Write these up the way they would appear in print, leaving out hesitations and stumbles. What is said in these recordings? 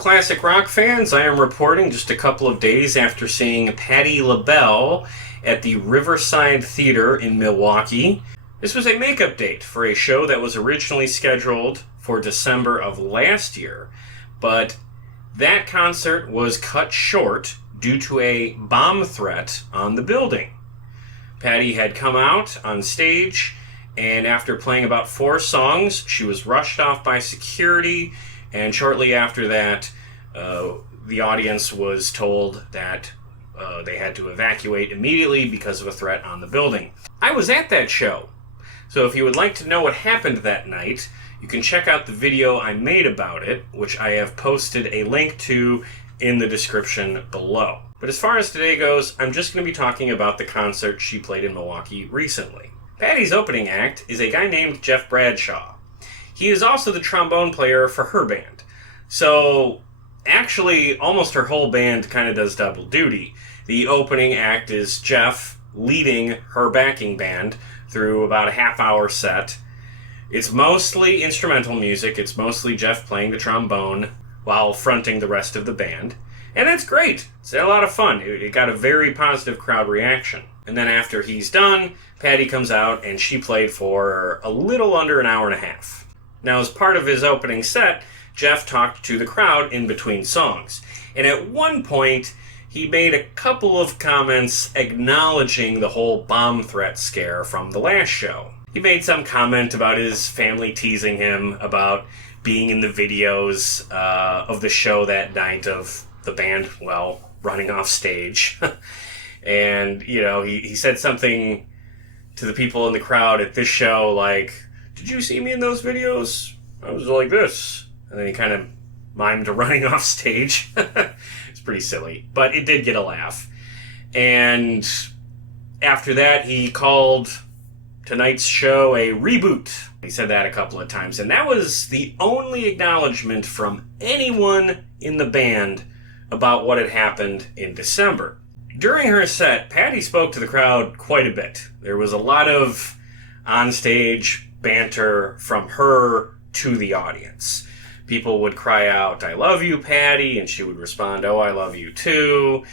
classic rock fans. I am reporting just a couple of days after seeing Patti LaBelle at the Riverside Theater in Milwaukee. This was a makeup date for a show that was originally scheduled for December of last year, but that concert was cut short due to a bomb threat on the building. Patti had come out on stage, and after playing about 4 songs, she was rushed off by security. And shortly after that, the audience was told that they had to evacuate immediately because of a threat on the building. I was at that show, so if you would like to know what happened that night, you can check out the video I made about it, which I have posted a link to in the description below. But as far as today goes, I'm just going to be talking about the concert she played in Milwaukee recently. Patti's opening act is a guy named Jeff Bradshaw. He is also the trombone player for her band. So, actually, almost her whole band kind of does double duty. The opening act is Jeff leading her backing band through about a half-hour set. It's mostly instrumental music. It's mostly Jeff playing the trombone while fronting the rest of the band. And that's great. It's a lot of fun. It got a very positive crowd reaction. And then after he's done, Patti comes out and she played for a little under an hour and a half. Now, as part of his opening set, Jeff talked to the crowd in between songs. And at one point, he made a couple of comments acknowledging the whole bomb threat scare from the last show. He made some comment about his family teasing him about being in the videos of the show that night of the band, well, running off stage. And, you know, he said something to the people in the crowd at this show like, "Did you see me in those videos? I was like this." And then he kind of mimed running off stage. It's pretty silly, but it did get a laugh. And after that, he called tonight's show a reboot. He said that a couple of times, and that was the only acknowledgement from anyone in the band about what had happened in December. During her set, Patti spoke to the crowd quite a bit. There was a lot of onstage banter from her to the audience. People would cry out, "I love you, Patti," and she would respond, "Oh, I love you too."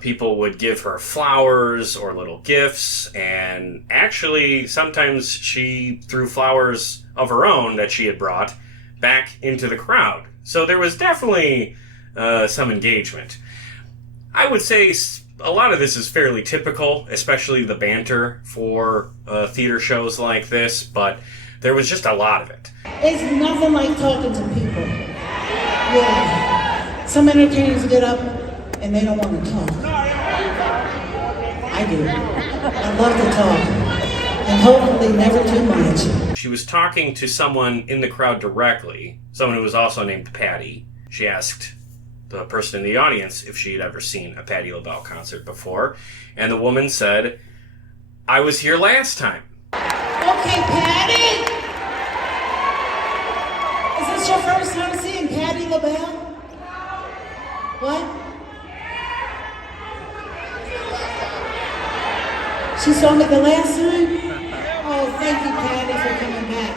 People would give her flowers or little gifts, and actually sometimes she threw flowers of her own that she had brought back into the crowd. So there was definitely some engagement. I would say a lot of this is fairly typical, especially the banter for theater shows like this, but there was just a lot of it. It's nothing like talking to people. Yeah. Some entertainers get up and they don't want to talk. I do. I love to talk. And hopefully never too much. She was talking to someone in the crowd directly, someone who was also named Patti. She asked the person in the audience if she had ever seen a Patti LaBelle concert before, and the woman said, "I was here last time." Okay, Patti? Is this your first time seeing Patti LaBelle? What? She saw me the last time? Oh, thank you, Patti, for coming back.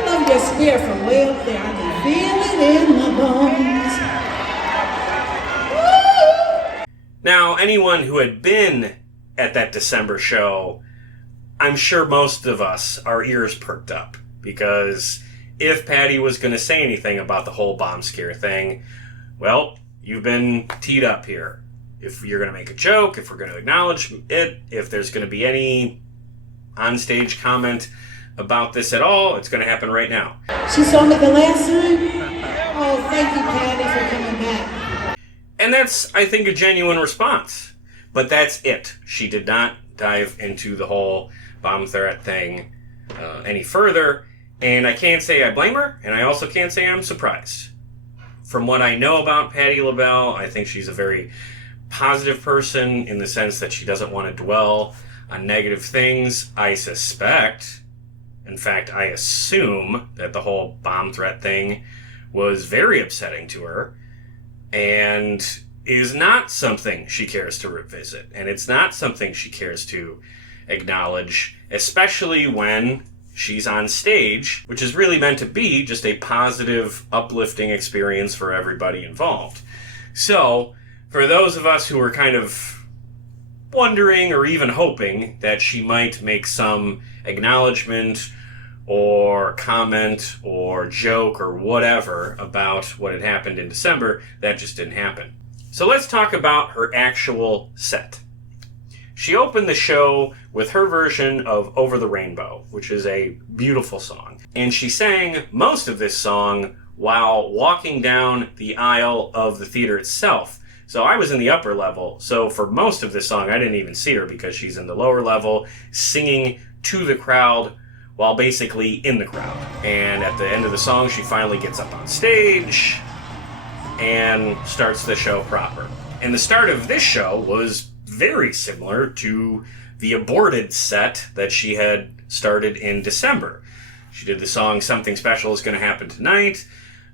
I love your spirit from way up there. I can feel it in my bones. Now, anyone who had been at that December show, I'm sure most of us, our ears perked up, because if Patti was going to say anything about the whole bomb scare thing, well, you've been teed up here. If you're going to make a joke, if we're going to acknowledge it, if there's going to be any onstage comment about this at all, it's going to happen right now. She saw me the last time? Oh, thank you, Patti, for coming back. And that's, I think, a genuine response. But that's it. She did not dive into the whole bomb threat thing any further. And I can't say I blame her, and I also can't say I'm surprised. From what I know about Patti LaBelle, I think she's a very positive person in the sense that she doesn't want to dwell on negative things. I suspect, in fact, I assume that the whole bomb threat thing was very upsetting to her, and is not something she cares to revisit, and it's not something she cares to acknowledge, especially when she's on stage, which is really meant to be just a positive, uplifting experience for everybody involved. So, for those of us who are kind of wondering or even hoping that she might make some acknowledgement or comment or joke or whatever about what had happened in December, that just didn't happen. So let's talk about her actual set. She opened the show with her version of Over the Rainbow, which is a beautiful song. And she sang most of this song while walking down the aisle of the theater itself. So I was in the upper level, so for most of this song I didn't even see her because she's in the lower level singing to the crowd while basically in the crowd. And at the end of the song she finally gets up on stage and starts the show proper. And the start of this show was very similar to the aborted set that she had started in December. She did the song Something Special Is Gonna Happen Tonight,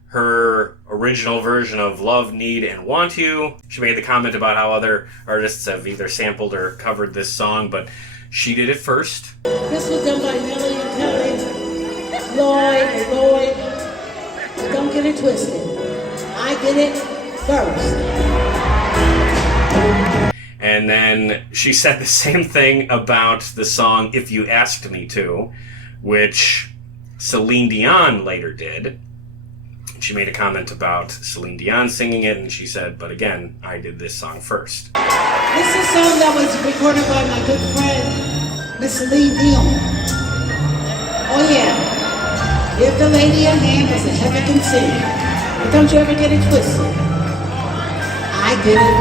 her original version of Love, Need, and Want You. She made the comment about how other artists have either sampled or covered this song, but she did it first. This was done by Nelly and Kelly, Lloyd. Don't get it twisted. I did it first. And then she said the same thing about the song If You Asked Me To, which Celine Dion later did. She made a comment about Celine Dion singing it, and she said, but again, I did this song first. This is a song that was recorded by my good friend, Miss Celine Dion. Oh yeah, give the lady a hand as a heaven can sing. But don't you ever get it twisted. I did it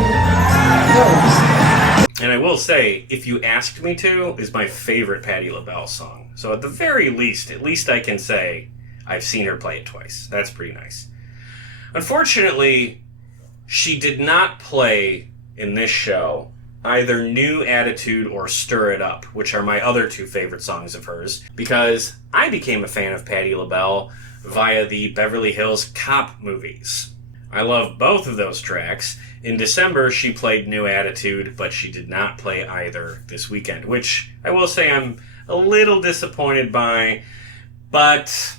first. And I will say, If You Asked Me To is my favorite Patti LaBelle song. So at the very least, I can say I've seen her play it twice. That's pretty nice. Unfortunately, she did not play in this show either New Attitude or Stir It Up, which are my other two favorite songs of hers, because I became a fan of Patti LaBelle via the Beverly Hills Cop movies. I love both of those tracks. In December, she played New Attitude, but she did not play either this weekend, which I will say I'm a little disappointed by, but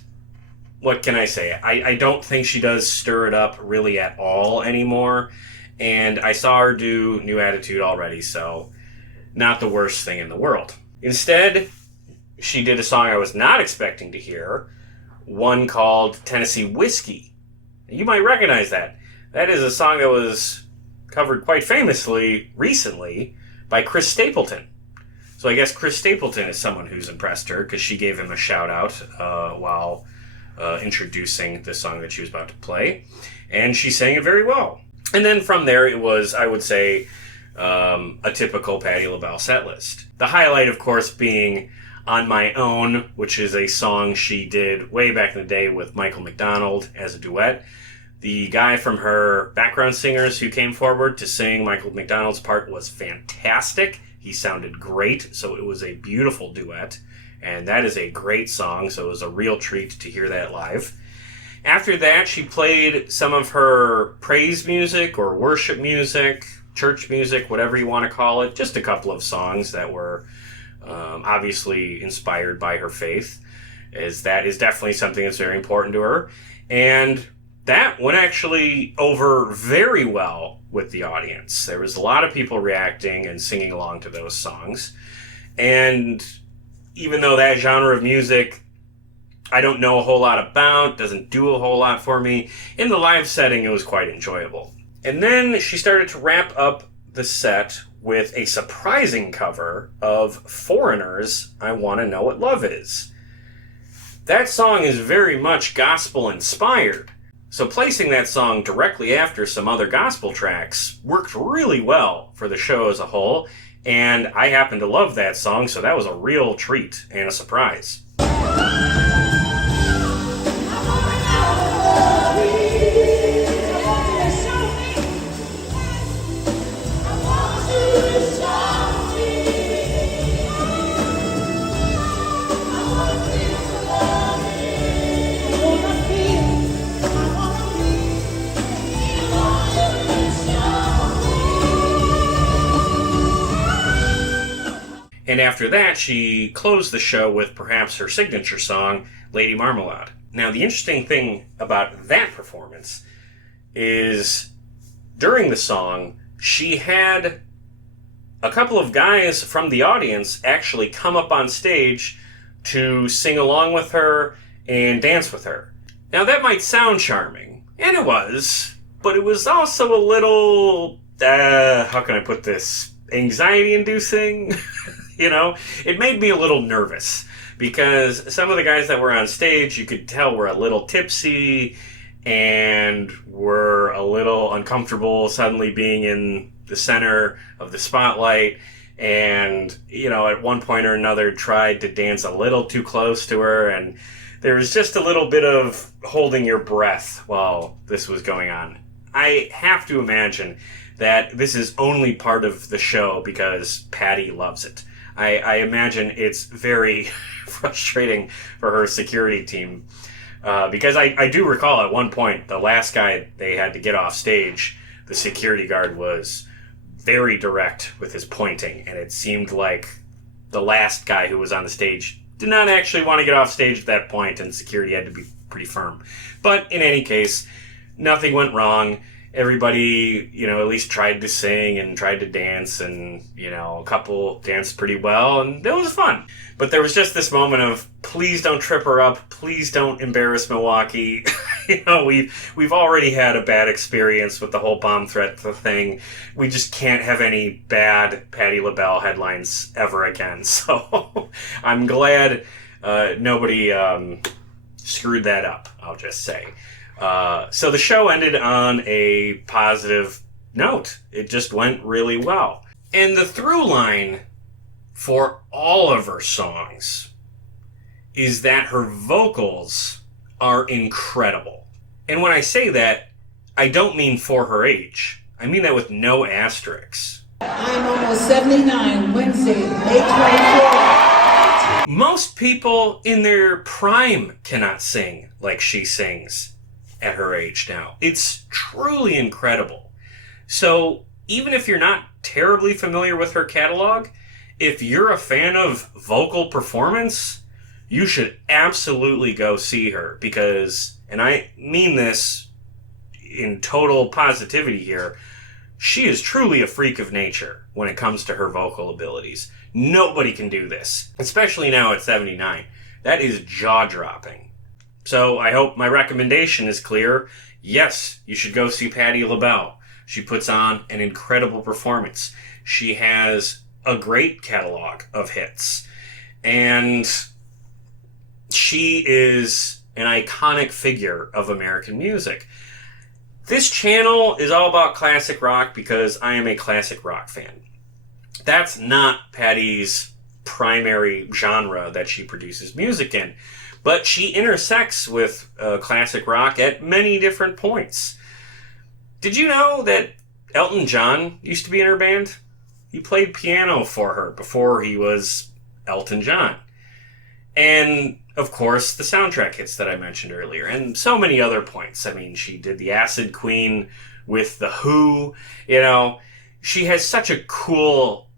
what can I say? I don't think she does Stir It Up really at all anymore, and I saw her do New Attitude already, so not the worst thing in the world. Instead, she did a song I was not expecting to hear, one called Tennessee Whiskey. You might recognize that. That is a song that was covered quite famously recently by Chris Stapleton. So I guess Chris Stapleton is someone who's impressed her because she gave him a shout out while introducing the song that she was about to play. And she sang it very well. And then from there it was, I would say, a typical Patti LaBelle set list. The highlight, of course, being On My Own, which is a song she did way back in the day with Michael McDonald as a duet. The guy from her background singers who came forward to sing Michael McDonald's part was fantastic. He sounded great, so it was a beautiful duet. And that is a great song, so it was a real treat to hear that live. After that, she played some of her praise music or worship music, church music, whatever you want to call it. Just a couple of songs that were obviously inspired by her faith, as that is definitely something that's very important to her. And that went actually over very well with the audience. There was a lot of people reacting and singing along to those songs. And even though that genre of music I don't know a whole lot about, doesn't do a whole lot for me, in the live setting it was quite enjoyable. And then she started to wrap up the set with a surprising cover of Foreigner's I Want to Know What Love Is. That song is very much gospel inspired. So placing that song directly after some other gospel tracks worked really well for the show as a whole, and I happen to love that song, so that was a real treat and a surprise. And after that, she closed the show with perhaps her signature song, Lady Marmalade. Now, the interesting thing about that performance is during the song, she had a couple of guys from the audience actually come up on stage to sing along with her and dance with her. Now, that might sound charming, and it was, but it was also a little, how can I put this, anxiety-inducing? You know, it made me a little nervous, because some of the guys that were on stage, you could tell were a little tipsy and were a little uncomfortable suddenly being in the center of the spotlight, and, you know, at one point or another tried to dance a little too close to her, and there was just a little bit of holding your breath while this was going on. I have to imagine that this is only part of the show because Patti loves it. I imagine it's very frustrating for her security team, because I do recall at one point, the last guy they had to get off stage, the security guard was very direct with his pointing, and it seemed like the last guy who was on the stage did not actually want to get off stage at that point, and security had to be pretty firm. But in any case, nothing went wrong. Everybody, you know, at least tried to sing and tried to dance, and, you know, a couple danced pretty well, and it was fun. But there was just this moment of, please don't trip her up, please don't embarrass Milwaukee. You know, we've already had a bad experience with the whole bomb threat thing. We just can't have any bad Patti LaBelle headlines ever again. So I'm glad nobody screwed that up, I'll just say. So the show ended on a positive note. It just went really well. And the through line for all of her songs is that her vocals are incredible. And when I say that, I don't mean for her age. I mean that with no asterisks. I'm almost 79, Wednesday, May 24th. Most people in their prime cannot sing like she sings at her age now. It's truly incredible. So even if you're not terribly familiar with her catalog, if you're a fan of vocal performance, you should absolutely go see her, because, and I mean this in total positivity here, she is truly a freak of nature when it comes to her vocal abilities. Nobody can do this, especially now at 79. That is jaw-dropping. So I hope my recommendation is clear. Yes, you should go see Patti LaBelle. She puts on an incredible performance. She has a great catalog of hits. And she is an iconic figure of American music. This channel is all about classic rock because I am a classic rock fan. That's not Patti's primary genre that she produces music in. But she intersects with classic rock at many different points. Did you know that Elton John used to be in her band? He played piano for her before he was Elton John. And, of course, the soundtrack hits that I mentioned earlier, and so many other points. I mean, she did the Acid Queen with The Who. You know, she has such a cool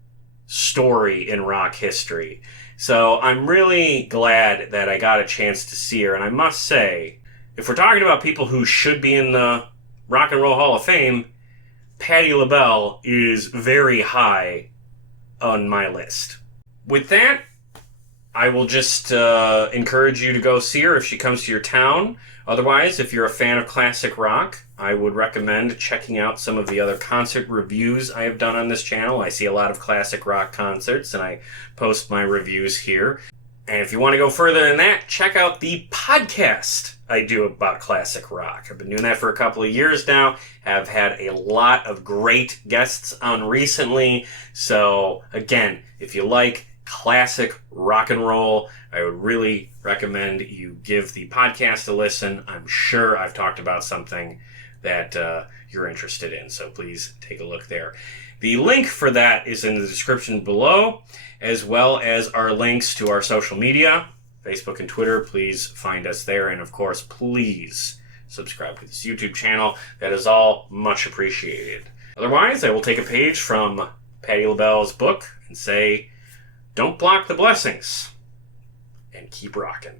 story in rock history. So I'm really glad that I got a chance to see her. And I must say, if we're talking about people who should be in the Rock and Roll Hall of Fame, Patti LaBelle is very high on my list. With that, I will just encourage you to go see her if she comes to your town. Otherwise, if you're a fan of classic rock, I would recommend checking out some of the other concert reviews I have done on this channel. I see a lot of classic rock concerts, and I post my reviews here. And if you want to go further than that, check out the podcast I do about classic rock. I've been doing that for a couple of years now. Have had a lot of great guests on recently. So, again, if you like classic rock and roll, I would really recommend you give the podcast a listen. I'm sure I've talked about something that you're interested in, so please take a look there. The link for that is in the description below, as well as our links to our social media, Facebook and Twitter. Please find us there, and of course, please subscribe to this YouTube channel. That is all much appreciated. Otherwise, I will take a page from Patti LaBelle's book and say, Don't block the blessings. And keep rocking.